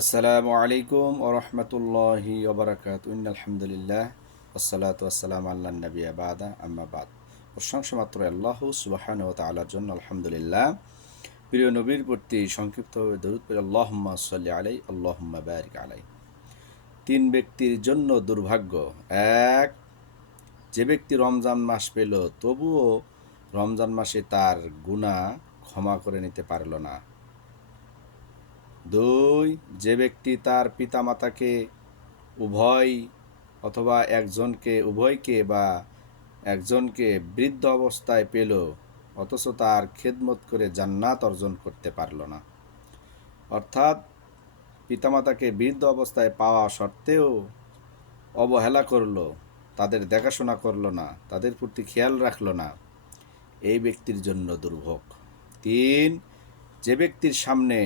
আসসালামু আলাইকুম ওয়া রাহমাতুল্লাহি ওয়া বারাকাতুহু ইন্নাল হামদুলিল্লাহ ওয়াসসালাতু ওয়াসসালামু আলান নাবিয়্যা বাদা আম্মা বাদ। প্রশংসা মাত্র আল্লাহ সুবহানাহু ওয়া তাআলার জন্য, আলহামদুলিল্লাহ। প্রিয় নবীর প্রতি সংক্ষিপ্তভাবে দরুদ পড়ি, আল্লাহুম্মা সাল্লি আলাইহি আল্লাহুম্মা বারিক আলাইহি। তিন ব্যক্তির জন্য দুর্ভাগ্য। এক, যে ব্যক্তি রমজান মাস পেল তবুও রমজান মাসে তার গুনাহ ক্ষমা করে নিতে পারল না। দুই, যে ব্যক্তি তার পিতামাতাকে উভয় অথবা উভয়কে বা একজনকে বৃদ্ধ অবস্থায় পেল অথচ তার খেদমত করে জান্নাত অর্জন করতে পারল না। অর্থাৎ পিতামাতাকে বৃদ্ধ অবস্থায় পাওয়া সত্ত্বেও অবহেলা করলো, তাদের দেখাশোনা করলো না, তাদের প্রতি খেয়াল রাখলো না, এই ব্যক্তির জন্য দুর্ভোগ। তিন, যে ব্যক্তির সামনে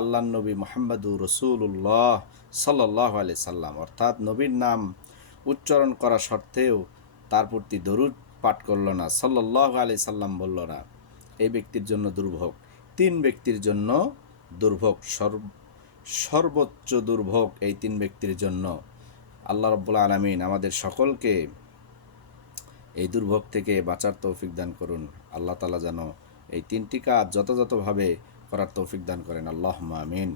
আল্লাহ নবী মুহাম্মদুর রাসূলুল্লাহ সাল্লাল্লাহু আলাইহি সাল্লাম অর্থাৎ নবীর নাম উচ্চারণ করা সত্ত্বেও তার প্রতি দরুদ পাঠ করল না, সাল্লাল্লাহু আলাইহি সাল্লাম বলল না, এই ব্যক্তির জন্য দুর্ভোগ। তিন ব্যক্তির জন্য দুর্ভোগ, সর্বোচ্চ দুর্ভোগ এই তিন ব্যক্তির জন্য। আল্লাহ রাব্বুল আলামিন আমাদের সকলকে এই দুর্ভোগ থেকে বাঁচার তৌফিক দান করুন। আল্লাহ তাআলা যেন এই তিনটি কাজ যথাযথভাবে করার তৌফিক দান করেন। আল্লাহুম্মা আমিন।